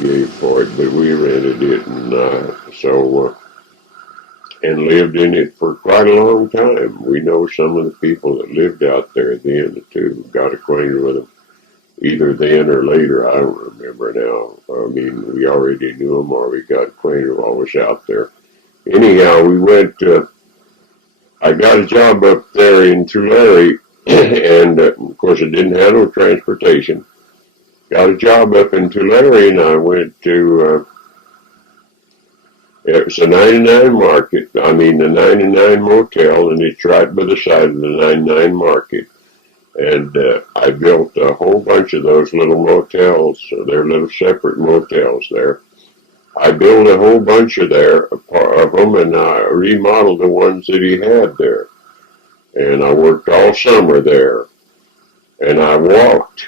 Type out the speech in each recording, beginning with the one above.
gave for it, but we rented it, and and lived in it for quite a long time. We know some of the people that lived out there then too. Got acquainted with them either then or later. I don't remember now. I mean, we already knew them, or we got acquainted while I was out there. Anyhow, we went. I got a job up there in Tulare, and of course, I didn't have no transportation. Got a job up in Tulare, and I went to. It was a 99 market. I mean, the 99 motel, and it's right by the side of the 99 market. And I built a whole bunch of those little motels. So they're little separate motels there. I built a whole bunch of them, and I remodeled the ones that he had there. And I worked all summer there. And I walked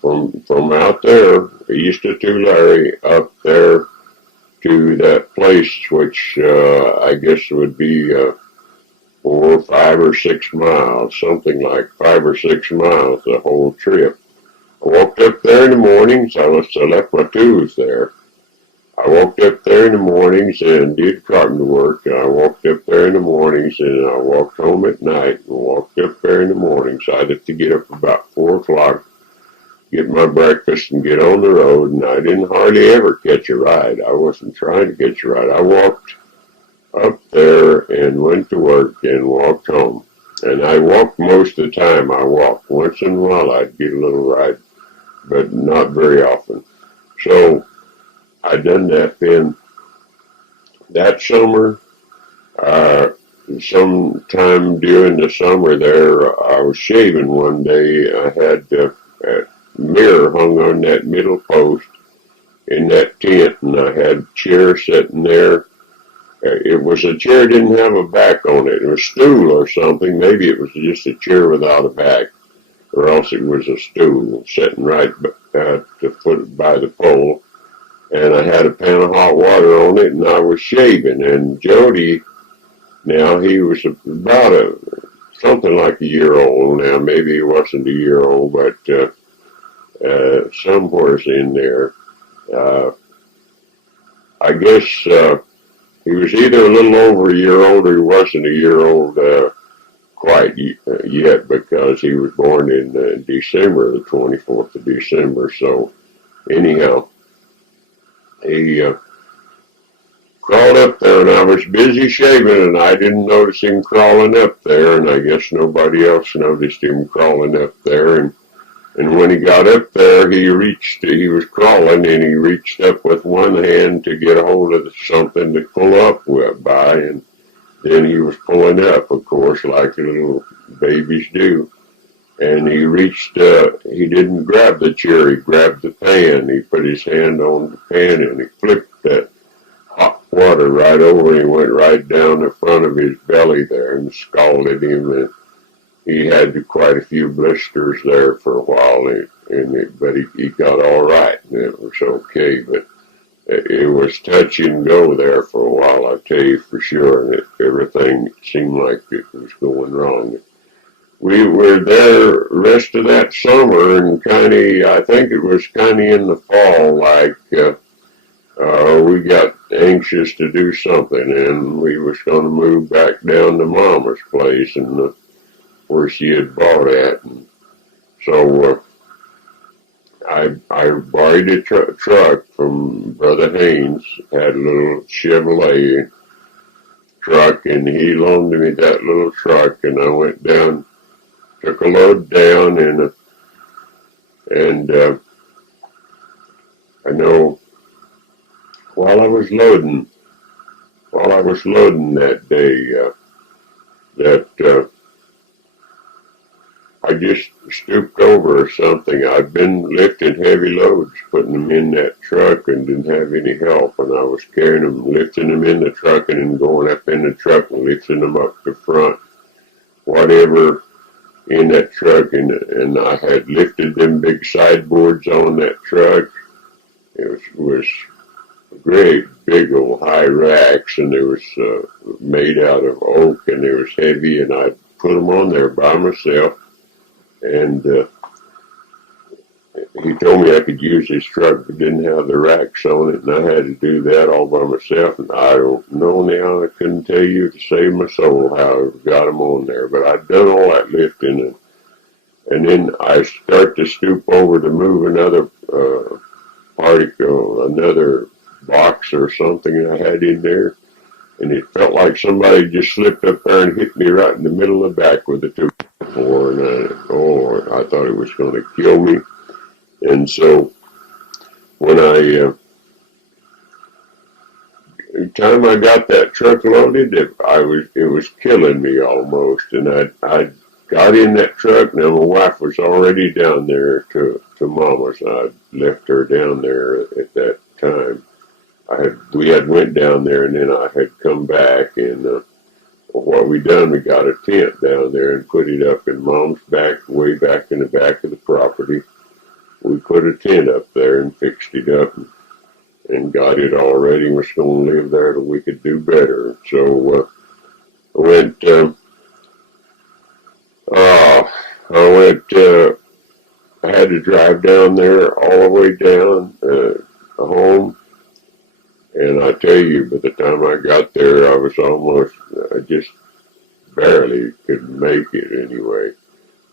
from out there, east of Tulare, up there to that place, which I guess would be 4, 5, or 6 miles, something like 5 or 6 miles the whole trip. I walked up there in the mornings. I left my tools there. I walked up there in the mornings and did carpenter work. And I walked up there in the mornings, and I walked home at night and walked up there in the mornings. I'd have to get up about 4 o'clock, get my breakfast, and get on the road, and I didn't hardly ever catch a ride. I wasn't trying to catch a ride. I walked up there and went to work and walked home. And I walked most of the time. I walked. Once in a while I'd get a little ride, but not very often. So I done that then. That summer, sometime during the summer there, I was shaving one day. I had a mirror hung on that middle post in that tent, and I had a chair sitting there. It was a chair, didn't have a back on it. It was a stool or something. Maybe it was just a chair without a back, or else it was a stool sitting right at the foot by the pole. And I had a pan of hot water on it, and I was shaving. And Jody, now he was about something like a year old. Now maybe he wasn't a year old, but somewhere's in there. I guess he was either a little over a year old, or he wasn't a year old quite yet, because he was born in December, the 24th of December. So anyhow, he crawled up there, and I was busy shaving, and I didn't notice him crawling up there, and I guess nobody else noticed him crawling up there. And when he got up there, he was crawling, and he reached up with one hand to get a hold of something to pull up by, and then he was pulling up, of course, like little babies do. And he he didn't grab the chair, he grabbed the pan. He put his hand on the pan, and he flipped that hot water right over, and he went right down the front of his belly there and scalded him. And he had quite a few blisters there for a while, but he got all right, and it was okay. But it was touch and go there for a while, I tell you for sure, and everything seemed like it was going wrong. We were there the rest of that summer, and I think it was kind of in the fall, like we got anxious to do something, and we was going to move back down to Mama's place, and where she had bought at. And so I borrowed a truck from Brother Haynes, had a little Chevrolet truck, and he loaned me that little truck, and I went down, took a load down, and I know while I was loading that day, that I just stooped over or something. I'd been lifting heavy loads, putting them in that truck, and didn't have any help. And I was carrying them, lifting them in the truck, and then going up in the truck and lifting them up the front, whatever in that truck. And I had lifted them big sideboards on that truck. It was great big old high racks, and they was made out of oak, and they was heavy, and I put them on there by myself. And he told me I could use his truck, but didn't have the racks on it, and I had to do that all by myself. And I don't know now. I couldn't tell you to save my soul how I got them on there, but I'd done all that lifting, and then I start to stoop over to move another particle, another box or something I had in there, and it felt like somebody just slipped up there and hit me right in the middle of the back with a 2x4, and I thought it was going to kill me. And so when the time I got that truck loaded, it was killing me almost. And I got in that truck. Now my wife was already down there to Mama's. I left her down there at that time. We had went down there, and then I had come back, and what we done, we got a tent down there and put it up in Mom's back, way back in the back of the property. We put a tent up there and fixed it up and got it all ready. Was going to live there till we could do better. So I went. I had to drive down there all the way down home. And I tell you, by the time I got there, I was almost, I just barely could make it anyway.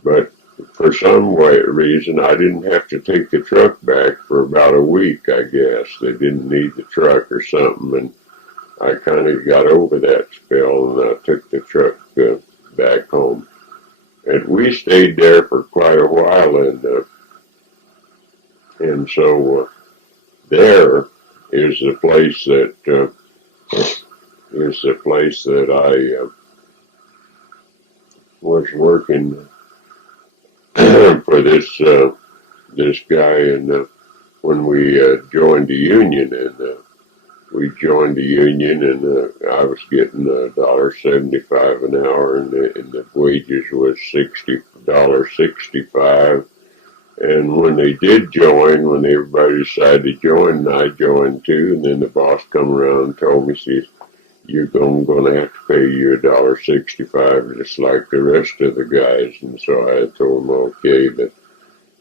But for some reason, I didn't have to take the truck back for about a week, I guess. They didn't need the truck or something, and I kind of got over that spell, and I took the truck back home. And we stayed there for quite a while, and so there is the place that I was working for this guy, and when we joined the union, and we joined the union, and I was getting $1.75 an hour, and the wages was $60.65. And when they did join, when everybody decided to join, I joined too. And then the boss come around and told me, says, "You're going to have to pay you $1.65 just like the rest of the guys." And so I told him okay, but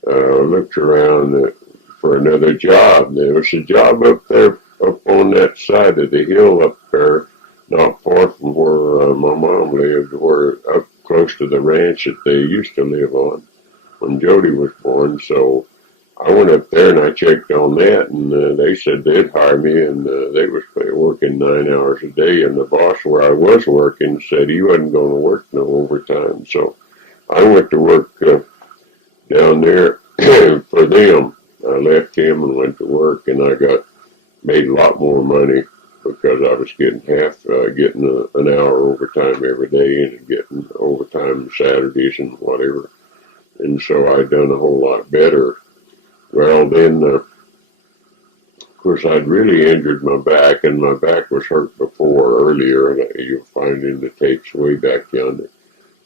I looked around for another job. There was a job up there, up on that side of the hill up there, not far from where my mom lived, up close to the ranch that they used to live on when Jody was born. So I went up there and I checked on that, and they said they'd hire me, and they was working 9 hours a day, and the boss where I was working said he wasn't going to work no overtime. So I went to work down there for them. I left him and went to work, and I made a lot more money because I was getting an hour overtime every day and getting overtime Saturdays and whatever. And so I done a whole lot better. Well, then, of course, I'd really injured my back, and my back was hurt before earlier. And you'll find in the tapes way back yonder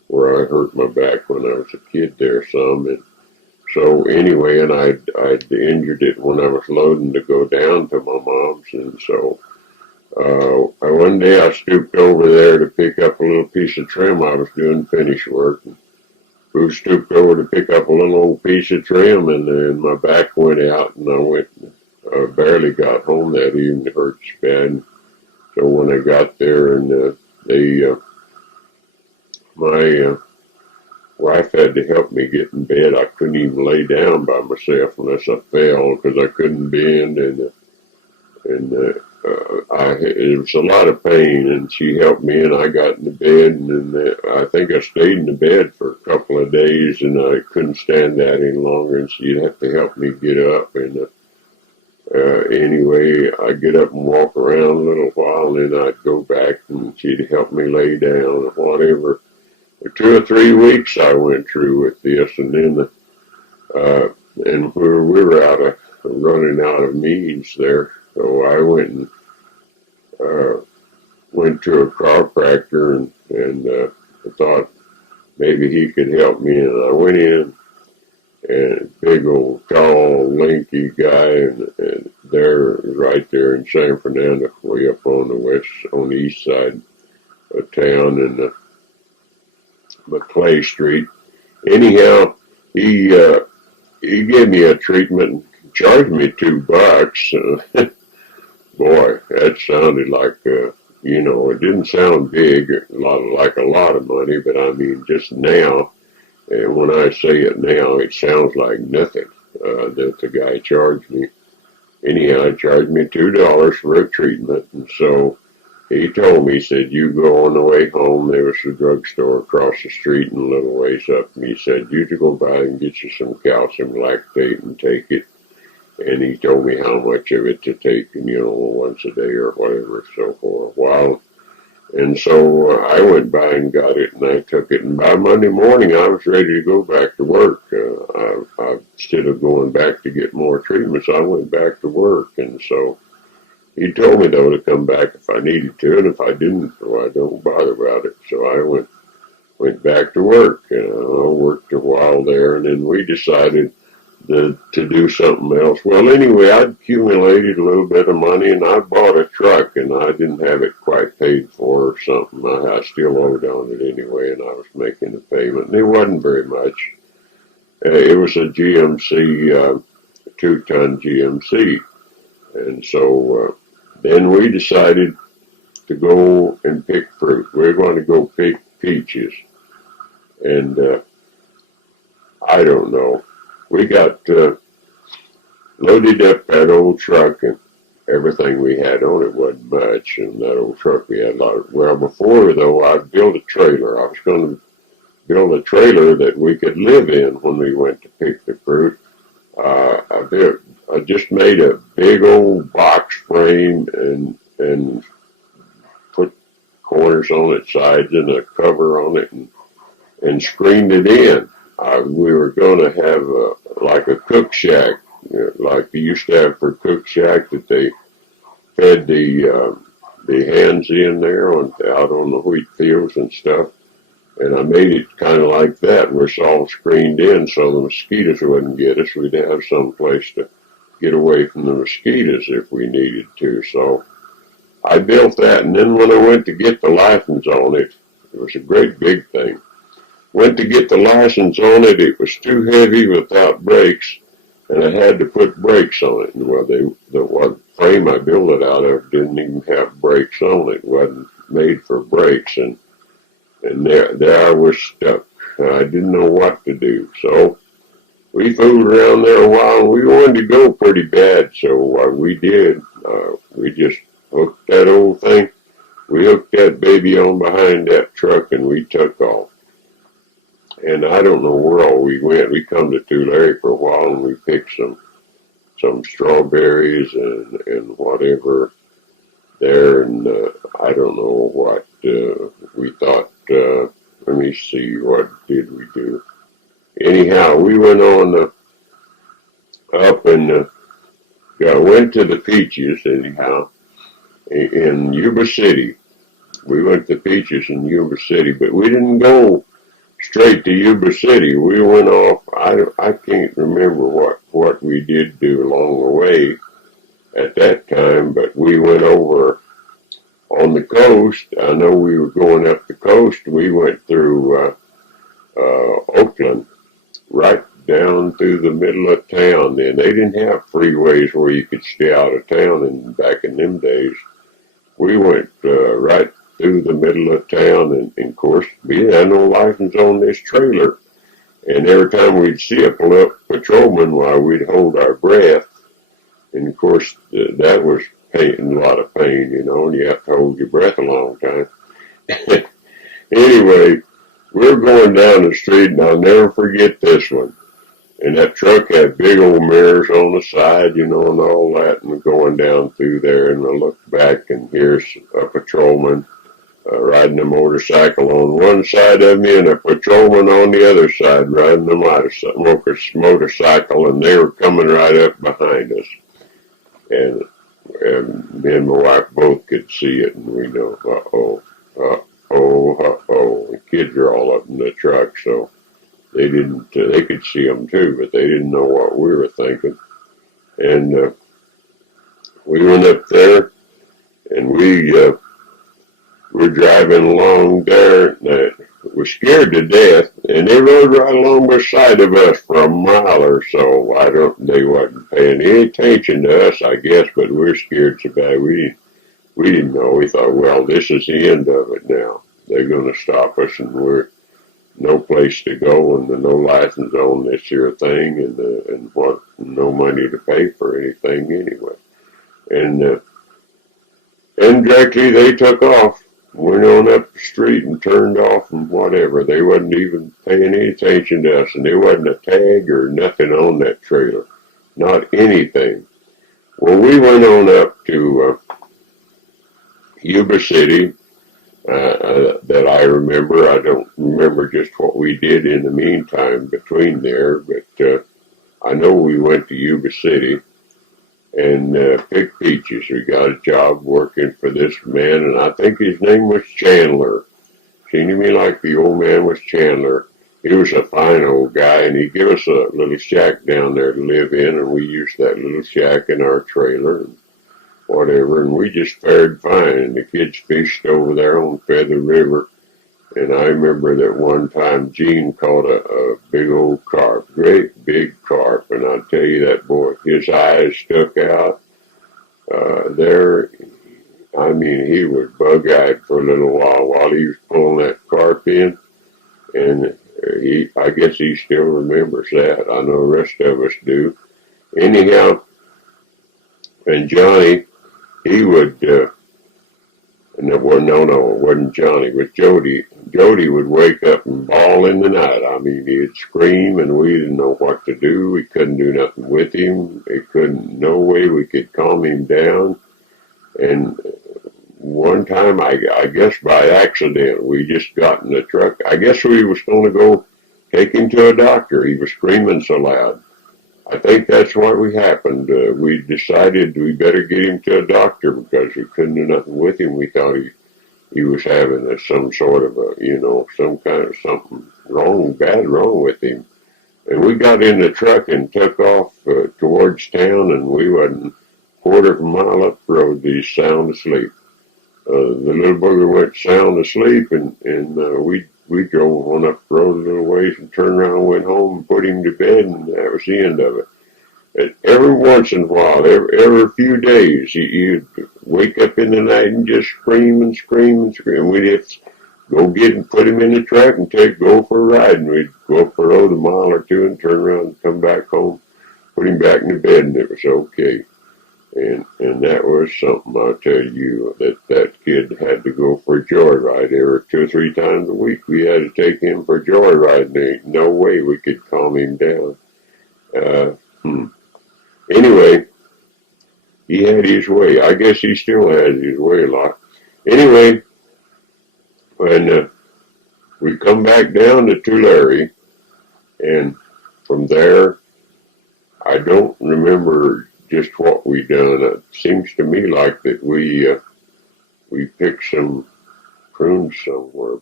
where I hurt my back when I was a kid there some. And so anyway, and I'd injured it when I was loading to go down to my mom's. And so one day I stooped over there to pick up a little piece of trim. I was doing finish work. We stooped over to pick up a little old piece of trim, and then my back went out, and I barely got home that evening. It hurt bad. So when I got there, and my wife had to help me get in bed. I couldn't even lay down by myself unless I fell because I couldn't bend, and it was a lot of pain, and she helped me, and I got in the bed, and I think I stayed in the bed for a couple of days, and I couldn't stand that any longer, and she'd have to help me get up, and anyway, I'd get up and walk around a little while, and then I'd go back, and she'd help me lay down or whatever. For 2 or 3 weeks I went through with this, and then and we were running out of means there. So I went to a chiropractor, and I thought maybe he could help me. And I went in, and big old tall lanky guy, and there right there in San Fernando, way up on the east side of town, in Clay Street. Anyhow, he he gave me a treatment, charged me $2. Boy, that sounded like, it didn't sound big, like a lot of money, but I mean, just now, and when I say it now, it sounds like nothing that the guy charged me. Anyhow, he charged me $2 for a treatment, and so he told me, he said, you go on the way home, there was a drugstore across the street and a little ways up, and he said, you to go by and get you some calcium lactate and take it. And he told me how much of it to take, once a day or whatever, so for a while. And so I went by and got it, and I took it. And by Monday morning, I was ready to go back to work. Instead of going back to get more treatments, I went back to work. And so he told me, though, to come back if I needed to, and if I didn't, well, I don't bother about it. So I went back to work. I worked a while there, and then we decided to do something else. Well, anyway, I accumulated a little bit of money, and I bought a truck, and I didn't have it quite paid for or something. I still owed on it anyway, and I was making a payment, and it wasn't very much. It was a GMC, 2-ton GMC, and so then we decided to go and pick fruit. We're going to go pick peaches, and I don't know. We got loaded up that old truck, and everything we had on it wasn't much. And that old truck we had a lot of. Well, before though, I built a trailer. I was going to build a trailer that we could live in when we went to pick the fruit. I just made a big old box frame and put corners on its sides and a cover on it and screened it in. We were going to have like a cook shack, like they used to have for cook shack that they fed the hens in there out on the wheat fields and stuff. And I made it kind of like that, where it's all screened in so the mosquitoes wouldn't get us. We'd have some place to get away from the mosquitoes if we needed to. So I built that, and then when I went to get the license on it, it was a great big thing. Went to get the license on it, it was too heavy without brakes, and I had to put brakes on it. And well, the frame I built it out of didn't even have brakes on it. It wasn't made for brakes, and there I was stuck. I didn't know what to do. So we fooled around there a while, and we wanted to go pretty bad, so we did. We just hooked that old thing. We hooked that baby on behind that truck, and we took off. And I don't know where all we went. We come to Tulare for a while, and we picked some strawberries and whatever there, and I don't know what we thought. Let me see, what did we do? Anyhow, we went on up and went to the peaches, anyhow, in Yuba City. We went to the peaches in Yuba City, but we didn't go straight to Yuba City. We went off. I can't remember what we did do along the way at that time, but we went over on the coast. I know we were going up the coast. We went through Oakland, right down through the middle of town. Then they didn't have freeways where you could stay out of town back in them days. We went right through the middle of town, and of course, we had no license on this trailer. And every time we'd see a patrolman, while we'd hold our breath, and of course, that was a lot of pain, and you have to hold your breath a long time. Anyway, we're going down the street, and I'll never forget this one. And that truck had big old mirrors on the side, and all that, and going down through there, and I looked back, and here's a patrolman riding a motorcycle on one side of me, and a patrolman on the other side riding a motorcycle, and they were coming right up behind us. And me and my wife both could see it, and we know, uh-oh. The kids are all up in the truck, so they didn't, they could see them too, but they didn't know what we were thinking. And we went up there, and we were driving along there, was scared to death, and they rode right along beside of us for a mile or so. They wasn't paying any attention to us, I guess, but we were scared so bad we didn't know. We thought, well, this is the end of it now. They're going to stop us, and we're no place to go, and no license on this here thing, and no money to pay for anything anyway. And directly they took off, went on up the street and turned off and whatever. They wasn't even paying any attention to us, and there wasn't a tag or nothing on that trailer, not anything. Well, we went on up to Yuba City. That I remember. I don't remember just what we did in the meantime between there, but I know we went to Yuba City and picked peaches. We got a job working for this man, and I think his name was Chandler. Seemed to me like the old man was Chandler. He was a fine old guy, and he gave us a little shack down there to live in, and we used that little shack in our trailer. And whatever, and we just fared fine, and the kids fished over there on Feather River, and I remember that one time Gene caught a big old carp, great big carp, and I'll tell you that boy, his eyes stuck out there. I mean, he was bug-eyed for a little while he was pulling that carp in, and I guess he still remembers that. I know the rest of us do. Anyhow, and Johnny, he would, no, it wasn't Johnny, it was Jody. Jody would wake up and bawl in the night. I mean, he'd scream, and we didn't know what to do. We couldn't do nothing with him. No way we could calm him down. And one time, I guess by accident, we just got in the truck. I guess we was going to go take him to a doctor. He was screaming so loud. I think that's what happened. We decided we better get him to a doctor because we couldn't do nothing with him. We thought he was having some sort of some kind of something bad wrong with him. And we got in the truck and took off towards town, and we wasn't a quarter of a mile up the road. He's sound asleep. The little booger went sound asleep, and we drove on up the road a little ways and turned around and went home and put him to bed, and that was the end of it. And every once in a while, every few days, he'd wake up in the night and just scream and scream and scream. We'd have to go get and put him in the truck and go for a ride, and we'd go up the road a mile or two and turn around and come back home, put him back in the bed, and it was okay. And that was something, I'll tell you, that kid had to go for a joyride every 2 or 3 times a week. We had to take him for a joyride, and there ain't no way we could calm him down. Anyway, he had his way. I guess he still has his way a lot. Anyway, when we come back down to Tulare, and from there, I don't remember just what we done. It seems to me like that we picked some prunes somewhere.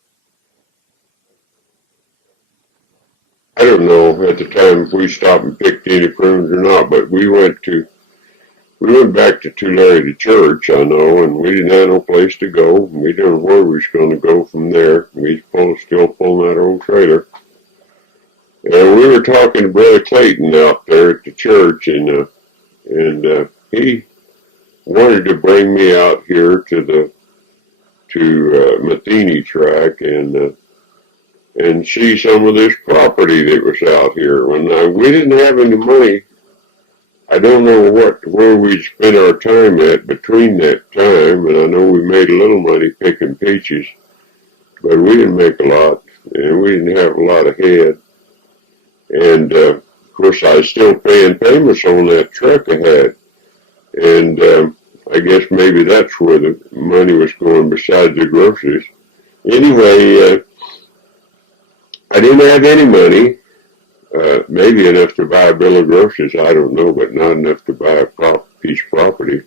I don't know at the time if we stopped and picked any prunes or not, but we went back to Tulare to church, I know, and we didn't have no place to go. We didn't know where we was going to go from there. We was still pulling that old trailer. And we were talking to Brother Clayton out there at the church, and he wanted to bring me out here to Matheny track and see some of this property that was out here. When we didn't have any money, I don't know where we spent our time at between that time, and I know we made a little money picking peaches, but we didn't make a lot, and we didn't have a lot of head. And of course, I was still paying payments on that truck I had. And I guess maybe that's where the money was going besides the groceries. Anyway, I didn't have any money, maybe enough to buy a bill of groceries, I don't know, but not enough to buy a piece of property.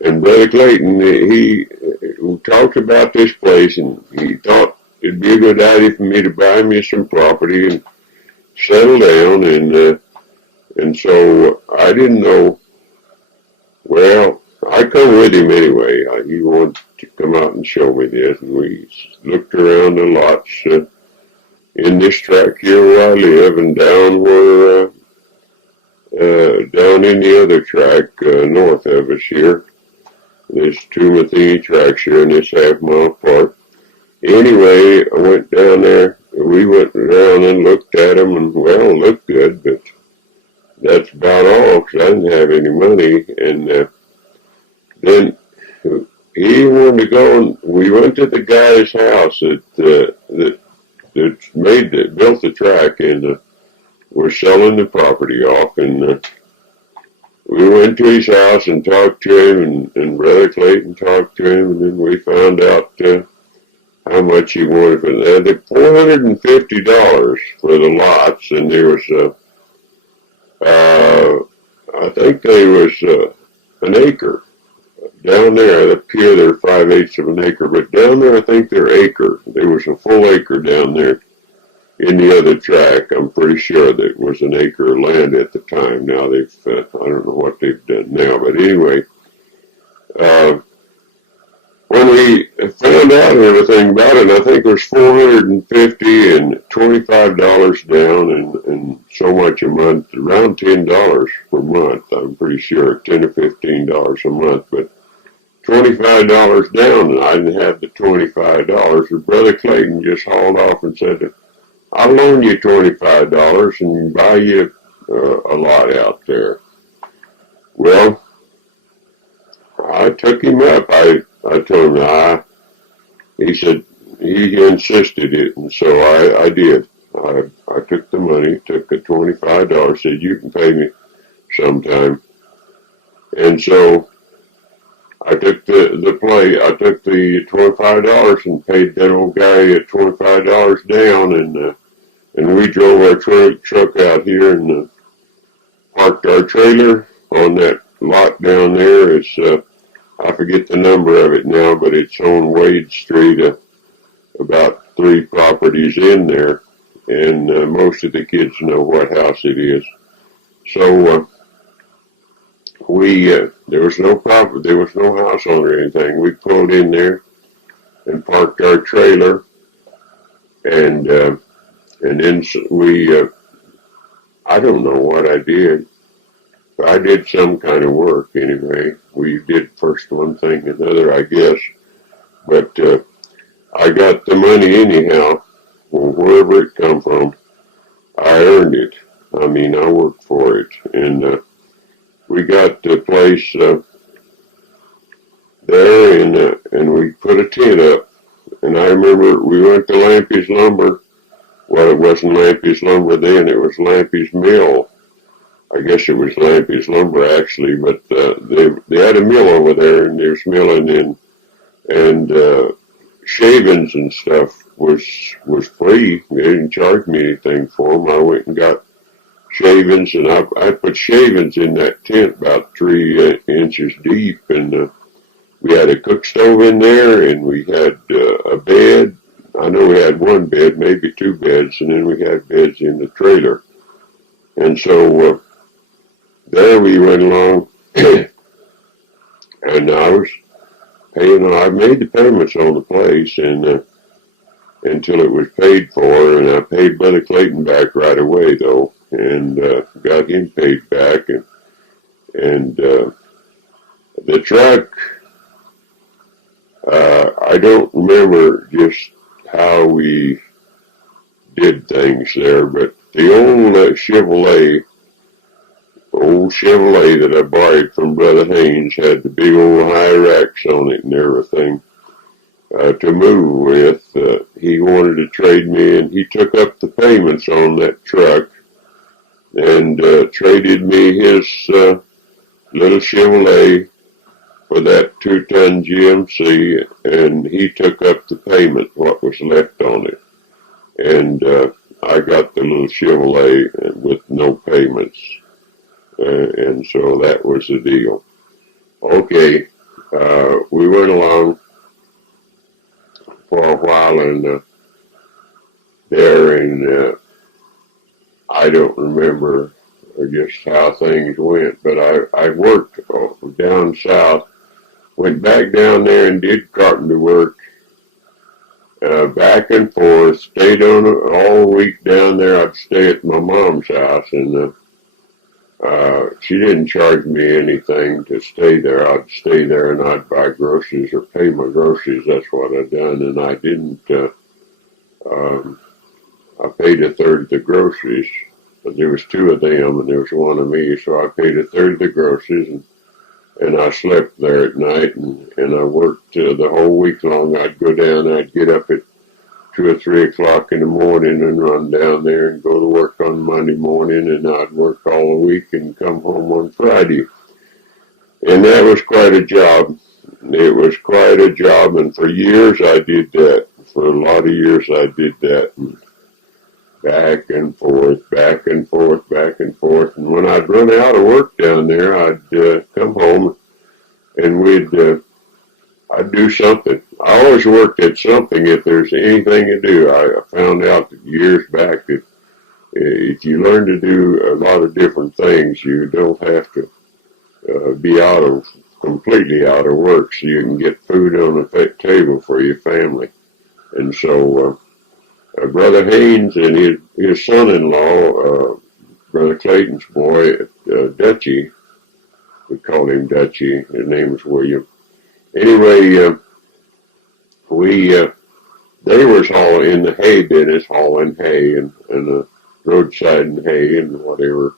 And Brother Clayton, he talked about this place, and he thought it'd be a good idea for me to buy me some property and settle down, and so I didn't know. Well, I I come with him anyway. He wanted to come out and show me this, and we looked around the lots in this tract here where I live, and down where down in the other tract north of us here. There's two Matheny tracts here in this half-mile park. Anyway, I went down there. We went around and looked at them, and well, looked good, but that's about all because I didn't have any money. And then he wanted to go, and we went to the guy's house that built the track, and was selling the property off. And we went to his house and talked to him, and Brother Clayton talked to him, and then we found out how much he wanted for that. They $450 for the lots, and there was I think there was an acre down there. Up here they're 5/8 of an acre, but down there I think they're acre. There was a full acre down there in the other tract. I'm pretty sure that it was an acre of land at the time. Now they've I don't know what they've done now, but anyway. When we found out everything about it, I think it was $450 and $25 down, and so much a month, around $10 per month. I'm pretty sure $10 or $15 a month, but $25 down, and I didn't have the $25. And Brother Clayton just hauled off and said, "I'll loan you $25 and buy you a lot out there." Well, I took him up. I told him, he said, he insisted it, and so I did. I took the money, took the $25, said, "You can pay me sometime." And so I took I took the $25 and paid that old guy $25 down, and we drove our truck out here and parked our trailer on that lot down there. It's I forget the number of it now, but it's on Wade Street, about 3 properties in there, and most of the kids know what house it is. So there was no property, there was no house on or anything. We pulled in there and parked our trailer, and then we I don't know what I did. I did some kind of work anyway. We did first one thing, another, I guess. But I got the money anyhow, wherever it come from. I earned it. I mean, I worked for it. And we got the place there, and we put a tent up. And I remember we went to Lampy's Lumber. Well, it wasn't Lampy's Lumber then. It was Lampy's Mill. I guess it was Lampy's Lumber actually, but they had a mill over there, and there's milling in, and shavings and stuff was free. They didn't charge me anything for them. I went and got shavings, and I put shavings in that tent about 3 inches deep, and we had a cook stove in there, and we had a bed. I know we had one bed, maybe 2 beds, and then we had beds in the trailer, and so. There we went along, and I was paying. I made the payments on the place, and until it was paid for, and I paid Brother Clayton back right away though, and got him paid back, and the truck. I don't remember just how we did things there, but the old Chevrolet that I borrowed from Brother Haynes had the big old high racks on it and everything to move with. He wanted to trade me, and he took up the payments on that truck and traded me his little Chevrolet for that 2-ton GMC, and he took up the payment, what was left on it. And I got the little Chevrolet with no payments. And so that was the deal. Okay, we went along for a while, and I don't remember just how things went, but I worked down south went back down there and did carpenter work, back and forth, stayed on all week down there. I'd stay at my mom's house, and she didn't charge me anything to stay there. I'd stay there and I'd buy groceries or pay my groceries. That's what I'd done, and I didn't. I paid a third of the groceries, but there was two of them and there was one of me, so I paid a third of the groceries, and I slept there at night, and I worked the whole week long. I'd go down, I'd get up at 2 or 3 o'clock in the morning and run down there and go to work on Monday morning, and I'd work all the week and come home on Friday. And that was quite a job. It was quite a job, and for years I did that. For a lot of years I did that. And back and forth, back and forth, back and forth. And when I'd run out of work down there, I'd come home and I'd do something. I always worked at something if there's anything to do. I found out that years back that if you learn to do a lot of different things, you don't have to be completely out of work, so you can get food on the table for your family. And so Brother Haynes and his son-in-law, Brother Clayton's boy, Dutchie, we called him Dutchie, his name was William. Anyway, they was all in the hay business, hauling hay and roadside and hay and whatever.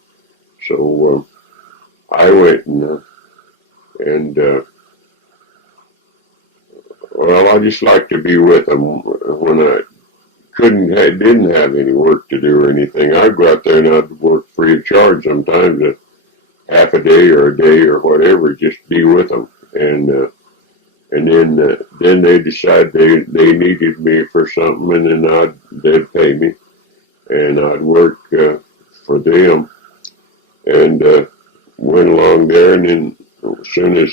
So I went and well, I just like to be with them when I didn't have any work to do or anything. I'd go out there and I'd work free of charge sometimes, half a day or a day or whatever, just be with them. And then they decided they needed me for something, and then they'd pay me, and I'd work for them, and went along there, and then as soon as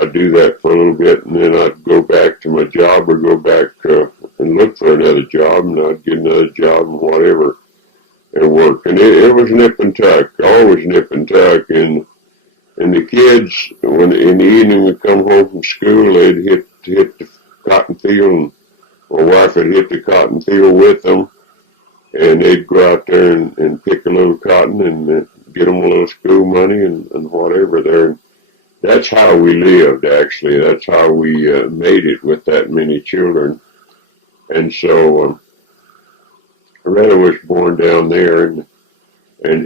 I'd do that for a little bit, and then I'd go back to my job or go back and look for another job, and I'd get another job and whatever, and work. And it was nip and tuck, always nip and tuck. And the kids, when in the evening would come home from school, they'd hit the cotton field, and my wife would hit the cotton field with them, and they'd go out there and pick a little cotton and get them a little school money and whatever there. That's how we lived, actually. That's how we made it with that many children. And so Retta was born down there, and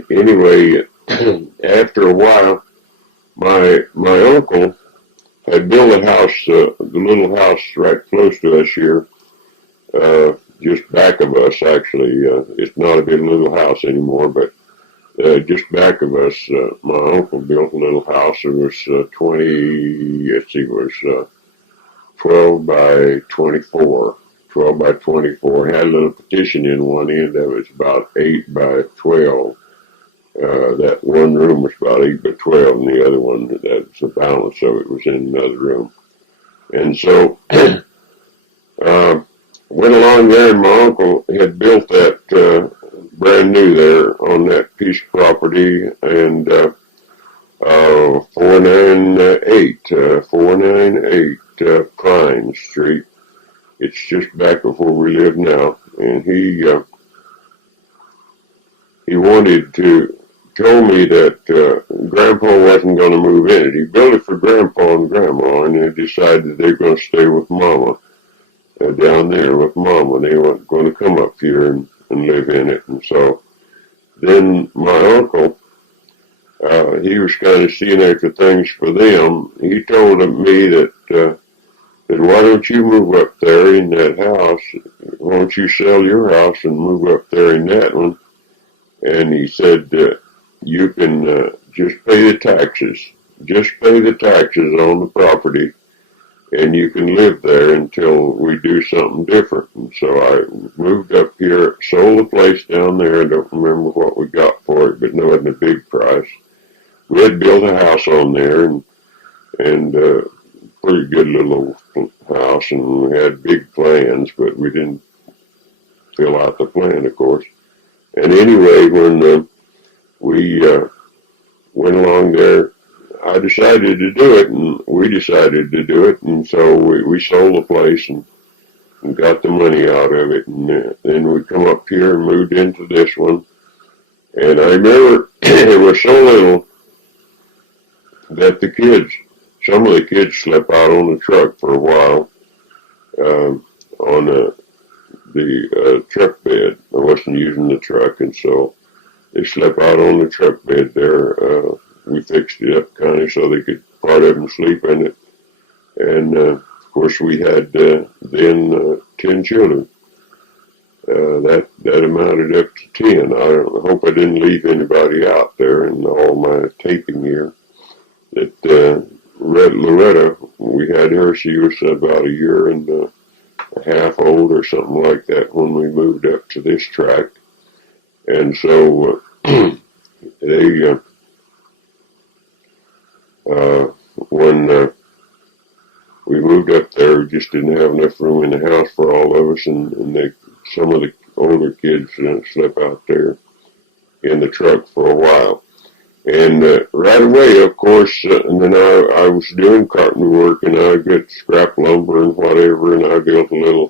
anyway, after a while, my uncle had built a house, the little house right close to us here, just back of us, actually. It's not a big little house anymore, but just back of us, my uncle built a little house. It was 12 by 24. 12 by 24. It had a little partition in one end that was about 8 by 12. That one room was about 8 by 12, and the other one, that's the balance of it, was in another room. And so, went along there, and my uncle had built that brand new there on that piece of property, and 498 Pine Street. It's just back of where we live now, and he told me that Grandpa wasn't going to move in it. He built it for Grandpa and Grandma, and they decided they were going to stay with Mama down there with Mama. They weren't going to come up here and live in it. And so then my uncle, he was kind of seeing after things for them. He told me that why don't you move up there in that house? Why don't you sell your house and move up there in that one? And he said, you can just pay the taxes. Just pay the taxes on the property, and you can live there until we do something different. And so I moved up here, sold the place down there. I don't remember what we got for it, but it wasn't a big price. We had built a house on there, and pretty good little house, and we had big plans, but we didn't fill out the plan, of course. And anyway, when we went along there, I I decided to do it, and we decided to do it, and so we sold the place and got the money out of it, and then we come up here and moved into this one. And I remember it was so little that some of the kids slept out on the truck for a while, on the truck bed. I wasn't using the truck, and so they slept out on the truck bed there. We fixed it up kind of so they could, part of them, sleep in it. And, of course, we had then 10 children. That amounted up to 10. I hope I didn't leave anybody out there in all my taping here. That Loretta, we had her, she was about a year and a half old or something like that when we moved up to this tract. And so they, when we moved up there, we just didn't have enough room in the house for all of us, and some of the older kids slept out there in the truck for a while. And right away, of course, and then I was doing carpenter work, and I got scrap lumber and whatever, and I built a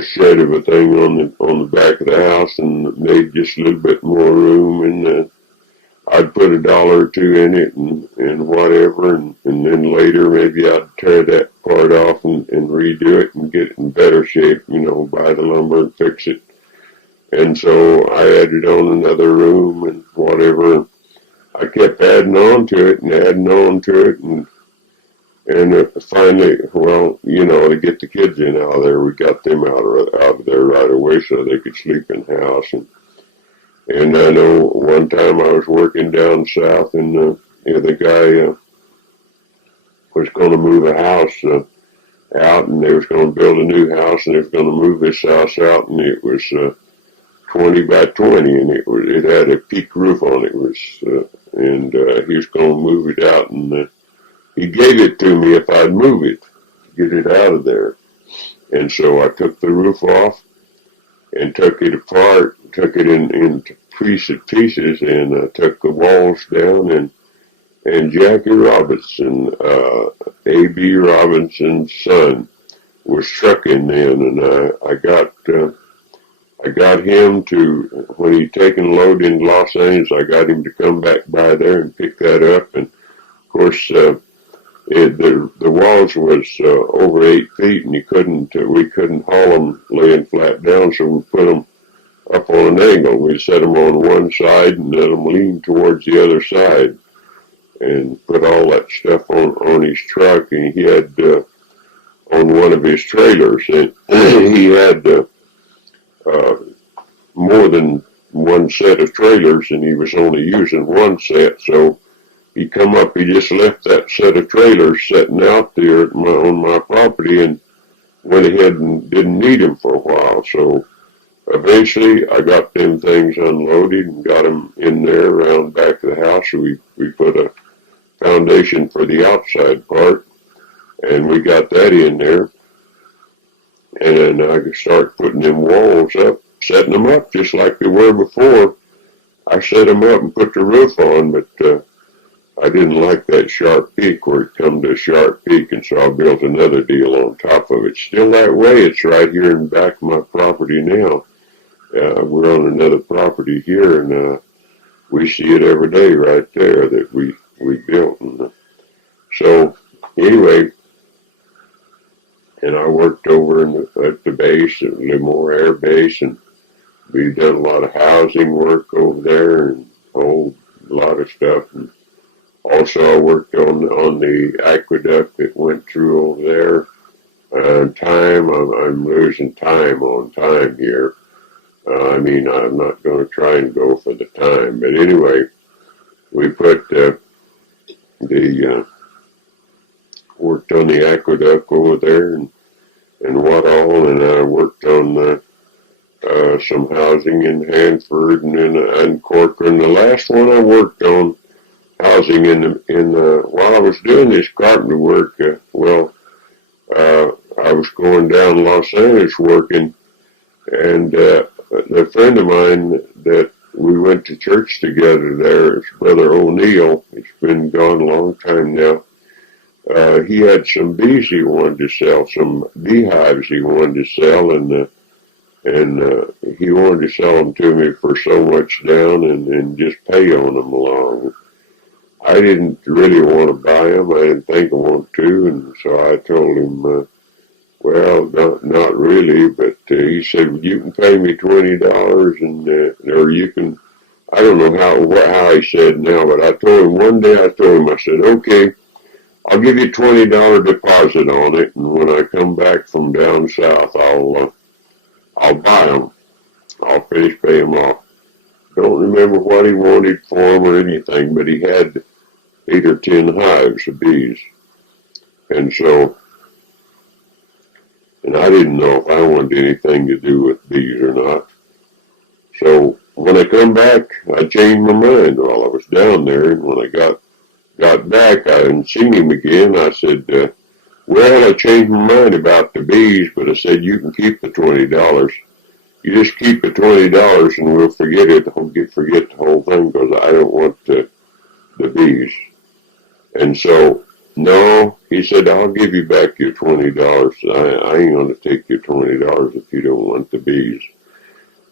shed of a thing on the back of the house and made just a little bit more room, and I'd put $1 or $2 in it and whatever, and then later maybe I'd tear that part off and redo it and get it in better shape, buy the lumber and fix it. And so I added on another room and whatever. I kept adding on to it, and finally, well, to get the kids in out of there, we got them out of there right away so they could sleep in the house. And I know one time I was working down south, and the guy was going to move a house out, and they was going to build a new house, and they was going to move this house out, and it was 20 by 20, and it had a peak roof on it. And he was going to move it out, and he gave it to me if I'd move it, get it out of there. And so I took the roof off and took it apart, took it into pieces, and took the walls down, and Jackie Robinson, A.B. Robinson's son, was trucking then, and I got him to, when he'd taken a load in Los Angeles, I got him to come back by there and pick that up. And of course, the walls was over 8 feet, and we couldn't haul them laying flat down, so we put them up on an angle. We set them on one side and let them lean towards the other side, and put all that stuff on his truck. And he had on one of his trailers, and he had more than one set of trailers, and he was only using one set. So he come up, he just left that set of trailers sitting out there on my property, and went ahead and didn't need them for a while. So eventually I got them things unloaded and got them in there around back of the house. So we put a foundation for the outside part, and we got that in there. And then I could start putting them walls up, setting them up just like they were before. I set them up and put the roof on, but I didn't like that sharp peak where it come to a sharp peak, and so I built another deal on top of it. Still that way, it's right here in the back of my property now. We're on another property here, and we see it every day right there that we built. And, so anyway, and I worked over at the base, at Lemoore Air Base, and we've done a lot of housing work over there and a whole lot of stuff. And also I worked on the aqueduct that went through over there. I'm losing time on time here. I'm not going to try and go for the time. But anyway, we put worked on the aqueduct over there and what all, and I worked on some housing in Hanford and Corcoran. The last one I worked on housing while I was doing this carpenter work, I was going down Los Angeles working, and a friend of mine that we went to church together there. It's Brother O'Neill. It's been gone a long time now. He had some bees he wanted to sell, some beehives he wanted to sell, and he wanted to sell them to me for so much down and just pay on them along. I didn't really want to buy them. I didn't think I wanted to, and so I told him, well, not really, but he said, you can pay me $20 and, or you can, I don't know how he said now, but I told him one day, I said, okay, I'll give you $20 deposit on it, and when I come back from down south, I'll buy them. I'll finish paying them off. Don't remember what he wanted for them or anything, but he had 8 or 10 hives of bees. And so, and I didn't know if I wanted anything to do with bees or not. So when I come back, I changed my mind while I was down there, and when I got back, I hadn't seen him again. I said, well, I changed my mind about the bees, but I said, you can keep the $20. You just keep the $20 and we'll forget it. Forget the whole thing because I don't want the bees. And so, no, he said, I'll give you back your $20. I ain't going to take your $20 if you don't want the bees.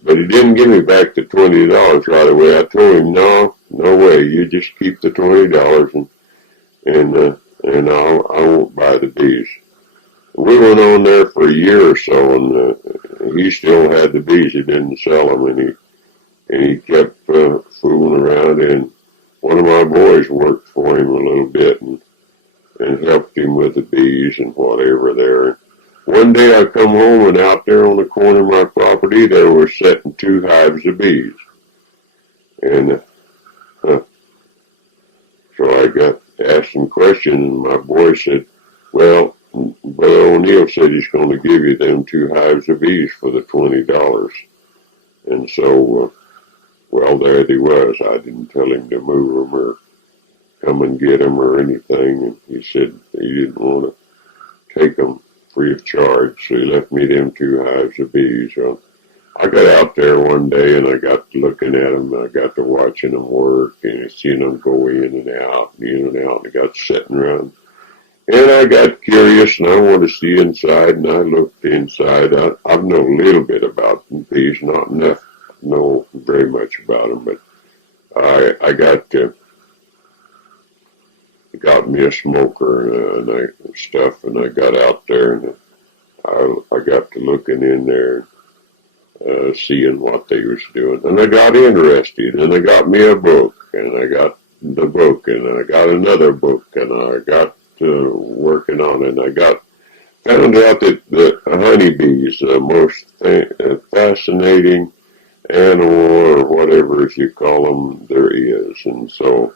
But he didn't give me back the $20 right away. I told him, no way. You just keep the $20 and I won't buy the bees. We went on there for a year or so, and he still had the bees. He didn't sell them, and he kept fooling around. And one of my boys worked for him a little bit and helped him with the bees and whatever there. One day I come home, and out there on the corner of my property, there were setting 2 hives of bees. And so I got asked some questions, and my boy said, well, Brother O'Neill said he's going to give you them 2 hives of bees for the $20. And so, well, there they was. I didn't tell him to move them or come and get them or anything. And he said he didn't want to take them free of charge, so he left me them 2 hives of bees. So I got out there one day, and I got to looking at them, and I got to watching them work, and seeing them go in and out, and I got sitting around. And I got curious, and I wanted to see inside, and I looked inside. I know a little bit about bees, not enough to know very much about them, but I got me a smoker and stuff, and I got out there, and I got to looking in there, seeing what they was doing, and I got interested, and I got me a book, and I got the book, and I got another book, and I got working on it. I found out that the honeybees, the most fascinating animal or whatever as you call them there is. And so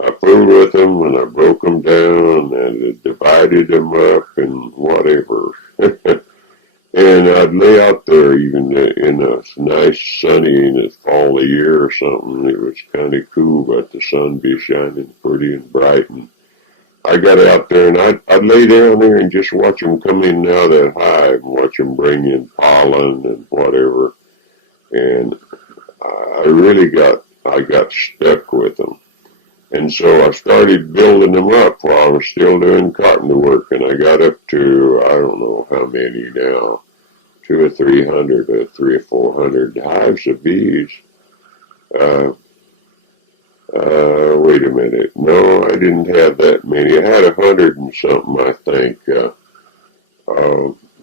I fooled with them, and I broke them down and divided them up and whatever. And I'd lay out there even in a nice sunny in the fall of the year or something. It was kind of cool, but the sun be shining pretty and bright, and I got out there, and I'd lay down there and just watch them come in and out of that hive and watch them bring in pollen and whatever. And I got stuck with them. And so I started building them up while I was still doing carpenter work, and I got up to, I don't know how many now, 200 or 300 or 300 or 400 hives of bees. Wait a minute. No, I didn't have that many. I had 100 and something, I think.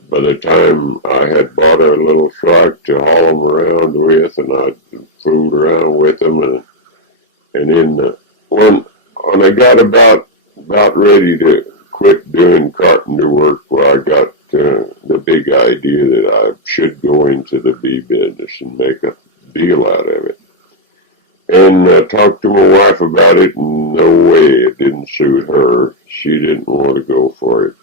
By the time I had bought a little truck to haul them around with, and I fooled around with them, and then when I got about ready to quit doing carpenter work, well, I got the big idea that I should go into the bee business and make a deal out of it. And I talked to my wife about it, and no way, it didn't suit her. She didn't want to go for it.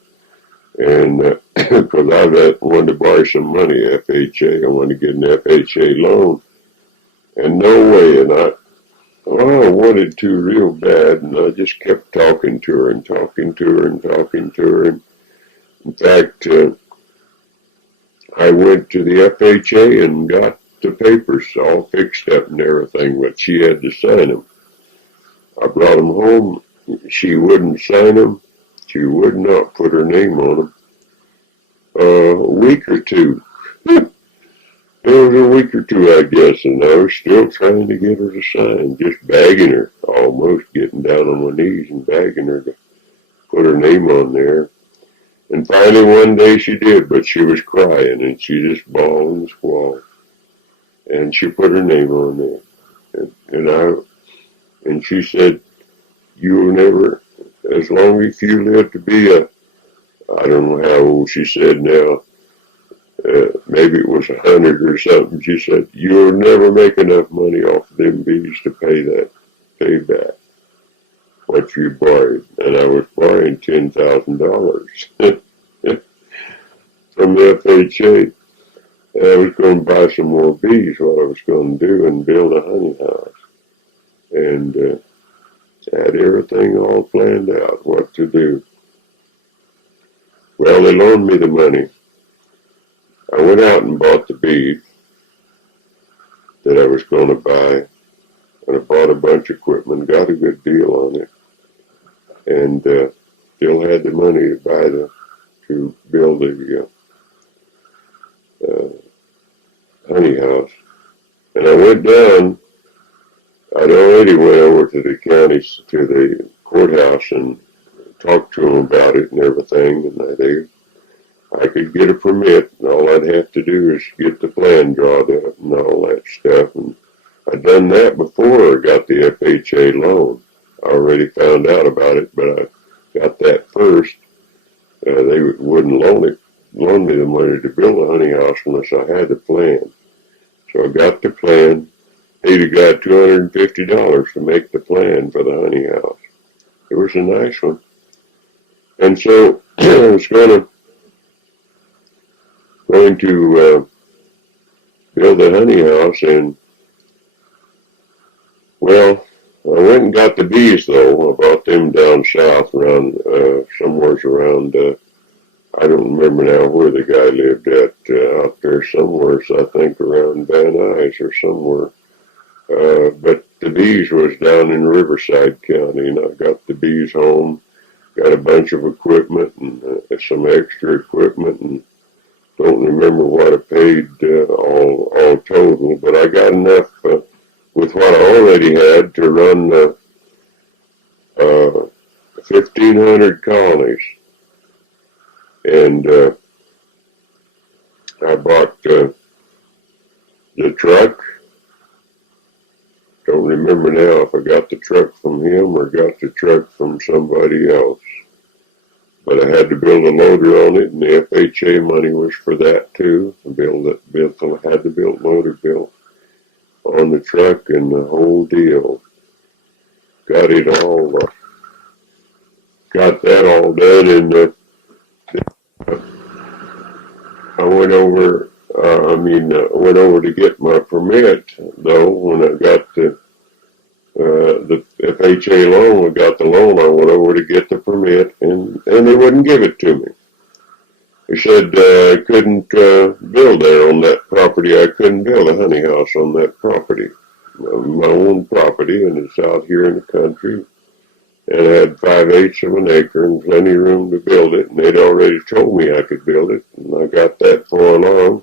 And because I wanted to borrow some money, FHA, I wanted to get an FHA loan. And no way, and I wanted to real bad, and I just kept talking to her and talking to her and talking to her. And in fact, I went to the FHA and got the papers all fixed up and everything, but she had to sign them. I brought them home. She wouldn't sign them. She would not put her name on them. A week or two. It was a week or two, I guess, and I was still trying to get her to sign, just begging her, almost getting down on my knees and begging her to put her name on there. And finally one day she did, but she was crying, and she just bawled and squalled. And she put her name on there. And she said, "You will never, as long as you live to be I don't know how old she said now, maybe it was 100 or something. She said, "You'll never make enough money off of them bees to pay back what you borrowed." And I was borrowing $10,000 from the FHA. And I was going to buy some more bees, what I was going to do, and build a honey house. And had everything all planned out, what to do. Well, they loaned me the money. I went out and bought the bees that I was going to buy, and I bought a bunch of equipment, got a good deal on it, and still had the money to build a honey house. And I went down. I'd already went over to the county, to the courthouse, and talked to them about it and everything, and I could get a permit, and all I'd have to do is get the plan drawn up and all that stuff. And I'd done that before I got the FHA loan. I already found out about it, but I got that first. They wouldn't loan me the money to build a honey house unless I had the plan. So I got the plan, paid a guy $250 to make the plan for the honey house. It was a nice one. And so I was going to build a honey house, and well, I went and got the bees though. I bought them down south around somewhere around I don't remember now where the guy lived at, out there somewhere, so I think around Van Nuys or somewhere. But the bees was down in Riverside County, and I got the bees home, got a bunch of equipment and some extra equipment, and don't remember what I paid all total, but I got enough with what I already had to run 1,500 colonies. And I bought the truck. Don't remember now if I got the truck from him or got the truck from somebody else. But I had to build a loader on it, and the FHA money was for that too. I had to build a loader built on the truck and the whole deal. Got it all, got that all done, and I went over to get my permit, though, when I got the FHA loan. I got the loan, I went over to get the permit, and they wouldn't give it to me. They said I couldn't build there on that property. I couldn't build a honey house on that property, my own property, and it's out here in the country. And I had 5/8 of an acre and plenty of room to build it, and they'd already told me I could build it, and I got that far along.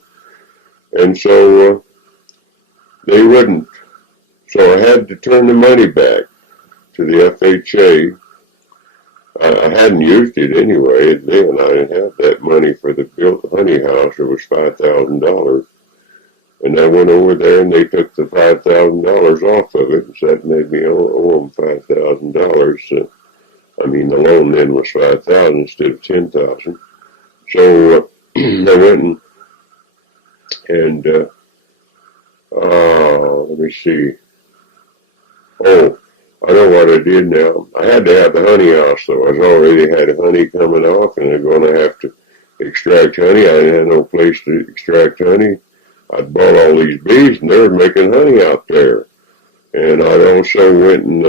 And so they wouldn't. So I had to turn the money back to the FHA. I hadn't used it anyway then. I didn't have that money for the built honey house. It was $5,000. And I went over there, and they took the $5,000 off of it, so that made me owe them $5,000. So, I mean, the loan then was $5,000 instead of $10,000. So I went and let me see. Oh, I know what I did now. I had to have the honey house, though. I already had honey coming off, and I'm going to have to extract honey. I didn't have no place to extract honey. I'd bought all these bees, and they were making honey out there. And I also went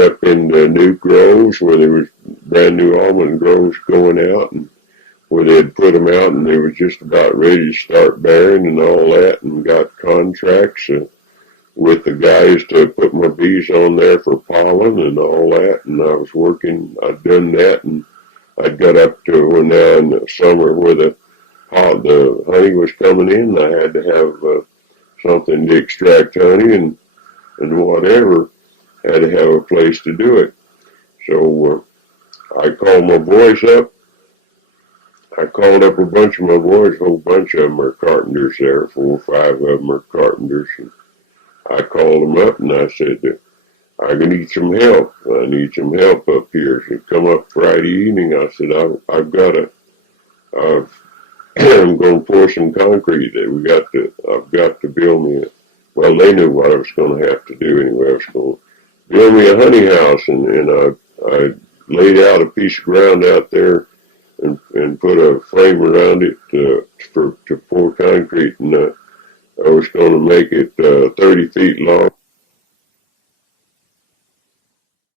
up in the new groves where there was brand new almond groves going out, and where they had put them out and they were just about ready to start bearing and all that, and got contracts with the guys to put my bees on there for pollen and all that. And I was working, I'd done that, and I got up to when now in the summer where the honey was coming in. I had to have something to extract honey and whatever. Had to have a place to do it. So I called my boys up. I called up a bunch of my boys. A whole bunch of them are carpenters there. 4 or 5 of them are carpenters. And I called them up and I said, I need some help. I need some help up here. So come up Friday evening. I said, I've got to, I'm going to pour some concrete. I've got to build me well, they knew what I was going to have to do anyway. I was going to build me a honey house, and I laid out a piece of ground out there and put a frame around it to pour concrete, and I was going to make it 30 feet long.